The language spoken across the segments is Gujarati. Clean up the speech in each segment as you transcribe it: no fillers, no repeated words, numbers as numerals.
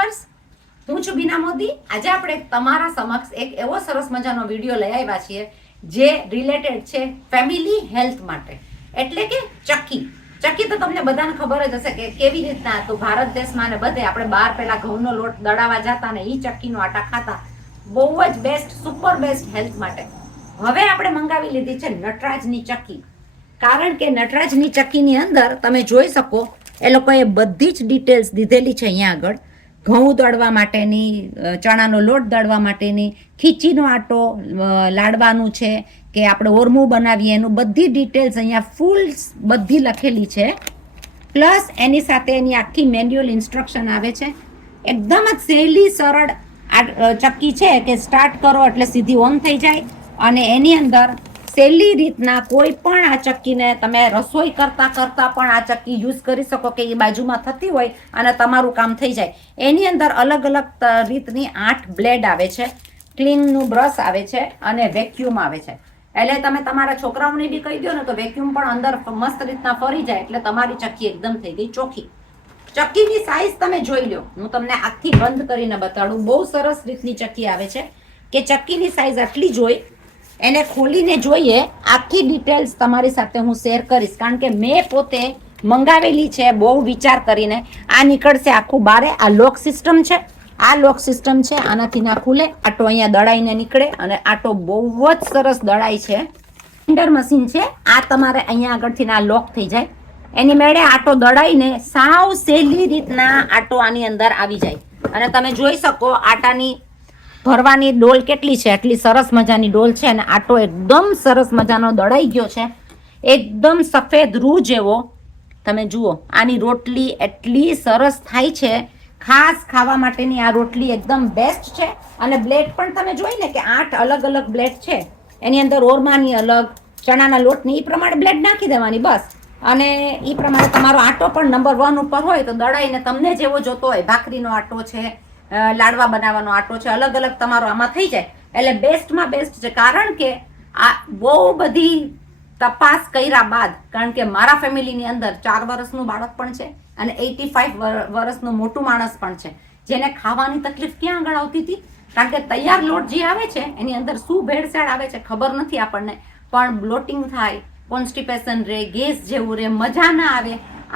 વ્યુઅર્સ, હું છું બીના મોદી. આજે આપણે તમારા સમક્ષ એક એવો સરસ મજાનો વિડીયો લઈ આવ્યા છીએ જે રિલેટેડ છે ફેમિલી હેલ્થ માટે, એટલે કે ચક્કી. ચક્કી તો તમને બધાને ખબર જ હશે કે કેવી રીતના તો ભારત દેશમાં ને બધે આપણે બહાર પેલા ઘઉંનો લોટ દળાવા જતા ને એ ચક્કીનો આટા ખાતા. બહુ જ બેસ્ટ, સુપર બેસ્ટ હેલ્થ માટે. હવે આપણે મંગાવી લીધી છે નટરાજની ચક્કી. કારણ કે નટરાજની ચક્કીની અંદર તમે જોઈ શકો એ લોકોએ બધી જ ડિટેલ્સ દીધેલી છે. અહીંયા આગળ ઘઉં દળવા માટેની, ચણાનો લોટ દળવા માટેની, ખીચીનો આટો લાડવાનું છે કે આપણે ઓરમું બનાવીએ એનું બધી ડિટેલ્સ અહીંયા ફૂલ બધી લખેલી છે. પ્લસ એની સાથે એની આખી મેન્યુઅલ ઇન્સ્ટ્રક્શન આવે છે. એકદમ જ સહેલી સરળ આ ચક્કી છે કે સ્ટાર્ટ કરો એટલે સીધી ઓન થઈ જાય. અને એની અંદર સહેલી રીતના કોઈ પણ આ ચક્કીને તમે રસોઈ કરતા પણ આ ચક્કી યુઝ કરી શકો કે એ બાજુમાં થતી હોય અને તમારું કામ થઈ જાય. એની અંદર અલગ અલગ રીતની 8 બ્લેડ આવે છે, ક્લીનનું બ્રશ આવે છે અને વેક્યુમ આવે છે. એટલે તમે તમારા છોકરાઓને બી કહી દો ને તો વેક્યુમ પણ અંદર મસ્ત રીતના ફરી જાય એટલે તમારી ચક્કી એકદમ થઈ ગઈ ચોખ્ખી. ચક્કીની સાઈઝ તમે જોઈ લો, હું તમને આખી બંધ કરીને બતાડું. બહુ સરસ રીતની ચક્કી આવે છે કે ચક્કીની સાઈઝ આટલી જોઈ, એને ખોલીને જોઈએ આખી ડિટેલ્સ તમારી સાથે હું શેર કરીશ. કારણ કે મેં પોતે મંગાવેલી છે બહુ વિચાર કરીને. આ નીકળશે આખું બારે. આ લોક સિસ્ટમ છે, આ લોક સિસ્ટમ છે, આનાથી ના ખુલે. આટો અહીંયા દળાઈને નીકળે અને આટો બહુ જ સરસ દળાય છે. ગ્રાઇન્ડર મશીન છે આ, તમારે અહીંયા આગળથી ના લોક થઈ જાય. એની મેળે આટો દળાઈને સાવ સહેલી રીતના આટો આની અંદર આવી જાય. અને તમે જોઈ શકો આટાની ભરવાની ડોલ કેટલી છે, એટલી સરસ મજાની ડોલ છે. અને આટો એકદમ સરસ મજાનો દળાઈ ગયો છે, એકદમ સફેદ રૂ જેવો. તમે જુઓ આની રોટલી એટલી સરસ થાય છે. ખાસ ખાવા માટેની આ રોટલી એકદમ બેસ્ટ છે. અને બ્લેડ પણ તમે જોઈ ને કે 8 અલગ અલગ બ્લેડ છે. એની અંદર ઓરમાની અલગ, ચણાના લોટની એ પ્રમાણે બ્લેડ નાખી દેવાની બસ. અને એ પ્રમાણે તમારો આટો પણ નંબર 1 ઉપર હોય તો દળાઈને તમને જેવો જોતો હોય, ભાખરીનો આટો છે, લાડવા બનાવવાનો આટો છે, અલગ અલગ તમારો આમાં થઈ જાય. એટલે બેસ્ટમાં બેસ્ટ છે. કારણ કે આ બહુ બધી તપાસ કર્યા બાદ, કારણ કે મારા ફેમિલીની અંદર 4 વર્ષનું બાળક પણ છે અને 85 વર્ષનું મોટું માણસ પણ છે, જેને ખાવાની તકલીફ ક્યાં આગળ આવતી હતી. કારણ કે તૈયાર લોટ જે આવે છે એની અંદર શું ભેળસેળ આવે છે ખબર નથી આપણને, પણ બ્લોટિંગ થાય, કોન્સ્ટિપેશન રહે, ગેસ જેવું રહે, મજા ના આવે.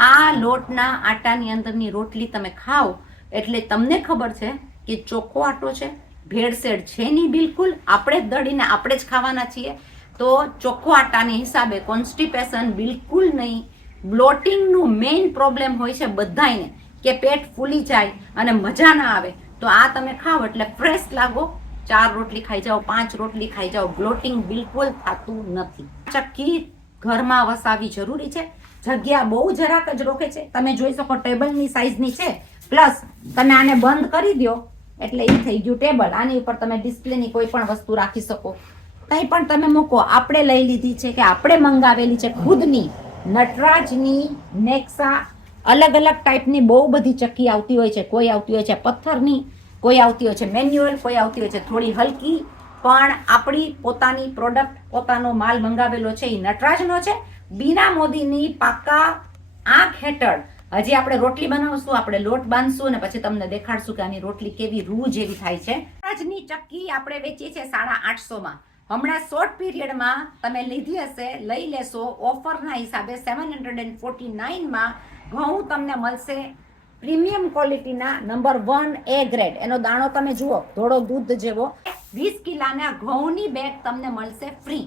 આ લોટના આટાની અંદરની રોટલી તમે ખાઓ એટલે તમને ખબર છે કે ચોખ્ખો આટો છે, ભેળસેળ છે નહીં બિલકુલ. આપણે જ દળીને આપણે જ ખાવાના છીએ. તો ચોખ્ખો આટાની હિસાબે કોન્સ્ટિપેશન બિલકુલ નહીં. બ્લોટિંગનું મેઇન પ્રોબ્લેમ હોય છે બધાને કે પેટ ફૂલી જાય અને મજા ના આવે. તો આ તમે ખાઓ એટલે ફ્રેશ લાગો. 4 રોટલી ખાઈ જાઓ, 5 રોટલી ખાઈ જાઓ, બ્લોટિંગ બિલકુલ થતું નથી. ચક્કી ઘરમાં વસાવી જરૂરી છે. જગ્યા બહુ જરાક જ રોકે છે. તમે જોઈ શકો ટેબલની સાઈઝની છે. પ્લસ તમે આને બંધ કરી દો એટલે એ થઈ ગયું ટેબલ. આની ઉપર તમે ડિસ્પ્લેની કોઈ પણ વસ્તુ રાખી શકો, કંઈ પણ તમે મૂકો. આપણે લઈ લીધી છે કે આપણે મંગાવેલી છે ખુદની નટરાજની નેક્સા. અલગ અલગ ટાઈપની બહુ બધી ચક્કી આવતી હોય છે. કોઈ આવતી હોય છે પથ્થરની, કોઈ આવતી હોય છે મેન્યુઅલ, કોઈ આવતી હોય છે થોડી હલકી. પણ આપણી પોતાની પ્રોડક્ટ, પોતાનો માલ મંગાવેલો છે એ નટરાજનો છે. બીના મોદીની પાકા આંખ હેઠળ હજી આપણે રોટલી બનાવશું, આપણે લોટ બાંધશું અને પછી તમને દેખાડશું કે આની રોટલી કેવી રૂ જેવી થાય છે. નટરાજની ચક્કી આપણે વેચી છે 850 માં. હમણાં શોર્ટ પીરિયડમાં તમે લીધી હશે, લઈ લેશો ઓફરના હિસાબે 749 માં. ઘઉં તમને મળશે પ્રીમિયમ ક્વોલિટીના નંબર 1 A ગ્રેડ. એનો દાણો તમે જુઓ, થોડો દૂધ જેવો. 20 કિલોના ઘઉંની બેગ તમને મળશે ફ્રી.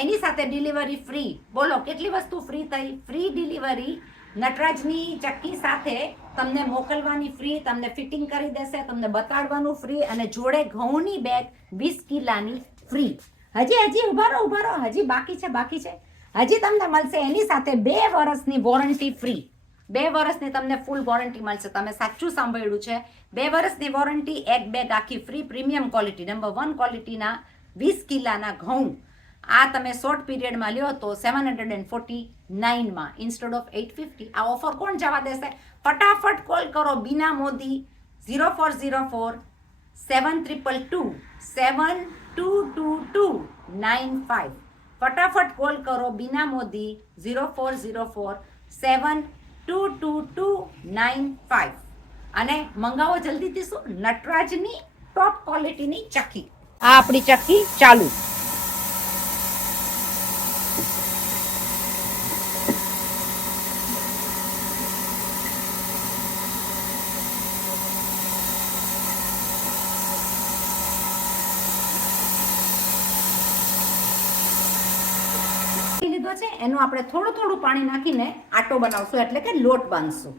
એની સાથે ડિલિવરી ફ્રી. બોલો કેટલી વસ્તુ ફ્રી થઈ? ફ્રી ડિલિવરી નટરાજની ચક્કી સાથે તમને મોકલવાની ફ્રી, તમને ફિટિંગ કરી દેશે, તમને બતાડવાનું ફ્રી અને જોડે ઘઉંની બેગ 20 કિલોની ફ્રી. હજી ઉભા રહો, હજી બાકી છે. હજી તમને મળશે એની સાથે 2 વર્ષની વોરંટી ફ્રી. 2 વર્ષની તમને ફૂલ વોરંટી મળશે. તમે સાચું સાંભળ્યું છે, 2 વર્ષની વોરંટી, એક બેગ આખી ફ્રી. પ્રીમિયમ ક્વોલિટી, નંબર 1 ક્વોલિટીના 20 કિલોના ઘઉં. આ તમે શોર્ટ પીરિયડમાં લ્યો તો 749 માં ઇન્સ્ટેડ ઓફ 850. આ ઓફર કોણ જવા દેશે? ફટાફટ કોલ કરો બીના મોદી 0404 722 722295. ફટાફટ કોલ કરો બીના મોદી 0404 722295. અને મંગાવો જલ્દીથી શું નટરાજની ટોપ ક્વોલિટીની ચક્કી. આ આપણી ચક્કી ચાલુ. લીધો છે એનું આપણે થોડું થોડું પાણી નાખીને આટો બનાવશું, એટલે કે લોટ બાંધશું.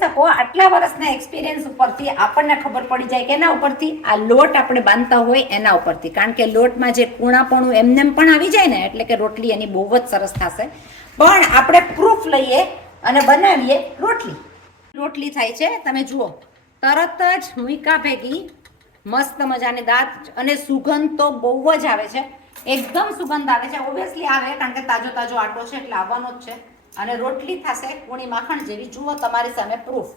શકો આટલા વર્ષના એક્સપિરિયન્સ ઉપરથી આપણને ખબર પડી જાય કે એના ઉપરથી આ લોટ આપણે બાંધતા હોય એના ઉપરથી, કારણ કે લોટમાં જે કૂણાપણું એમનેમ પણ આવી જાય ને, એટલે કે રોટલી એની બહુ જ સરસ થશે. પણ આપણે પ્રૂફ લઈએ અને બનાવીએ રોટલી થાય છે. તમે જુઓ, તરત જ મૂકા ભેગી મસ્ત મજાની દાંત અને સુગંધ તો બહુ જ આવે છે. એકદમ સુગંધ આવે છે. ઓબ્વિયસલી આવે, કારણ કે તાજો તાજો આટો છે એટલે આવવાનો જ છે. અને રોટલી થશે કૂણી માખણ જેવી. જુઓ તમારી સામે પ્રૂફ.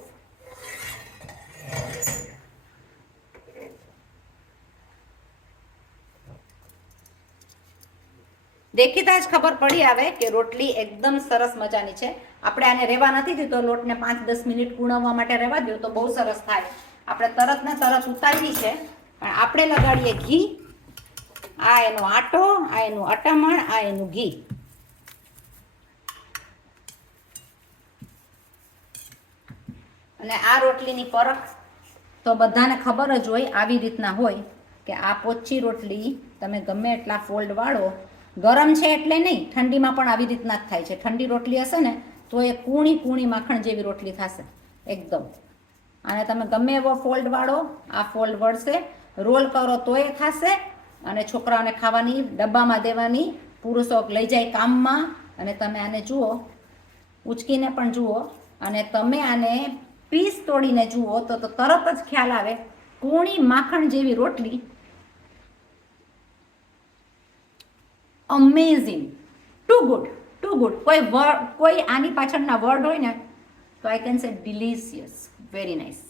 દેખીતા જ ખબર પડી આવે કે રોટલી એકદમ સરસ મજાની છે. આપણે આને રહેવા નથી દીધો, લોટને 5-10 મિનિટ કૂણવવા માટે રહેવા દો તો બહુ સરસ થાય. આપણે તરત ને તરત ઉતારી છે, પણ આપણે લગાડીએ ઘી. આ એનો આટો, આ એનું અટામણ, આ એનું ઘી. અને આ રોટલીની પરખ તો બધાને ખબર જ હોય, આવી રીતના હોય કે આ પોચી રોટલી તમે ગમે એટલા ફોલ્ડ વાળો, ગરમ છે એટલે નહીં, ઠંડીમાં પણ આવી રીતના જ થાય છે. ઠંડી રોટલી હશે ને તો એ કૂણી માખણ જેવી રોટલી થશે એકદમ. અને તમે ગમે એવો ફોલ્ડ વાળો, આ ફોલ્ડ વળશે. રોલ કરો તો એ થશે. અને છોકરાઓને ખાવાની, ડબ્બામાં દેવાની, પુરુષો લઈ જાય કામમાં. અને તમે આને જુઓ, ઉચકીને પણ જુઓ, અને તમે આને પીસ તોડીને જુઓ તો તરત જ ખ્યાલ આવે કૂણી માખણ જેવી રોટલી. Amazing, too good. કોઈ આની પાછળના વર્ડ હોય ને તો I can say delicious, very nice.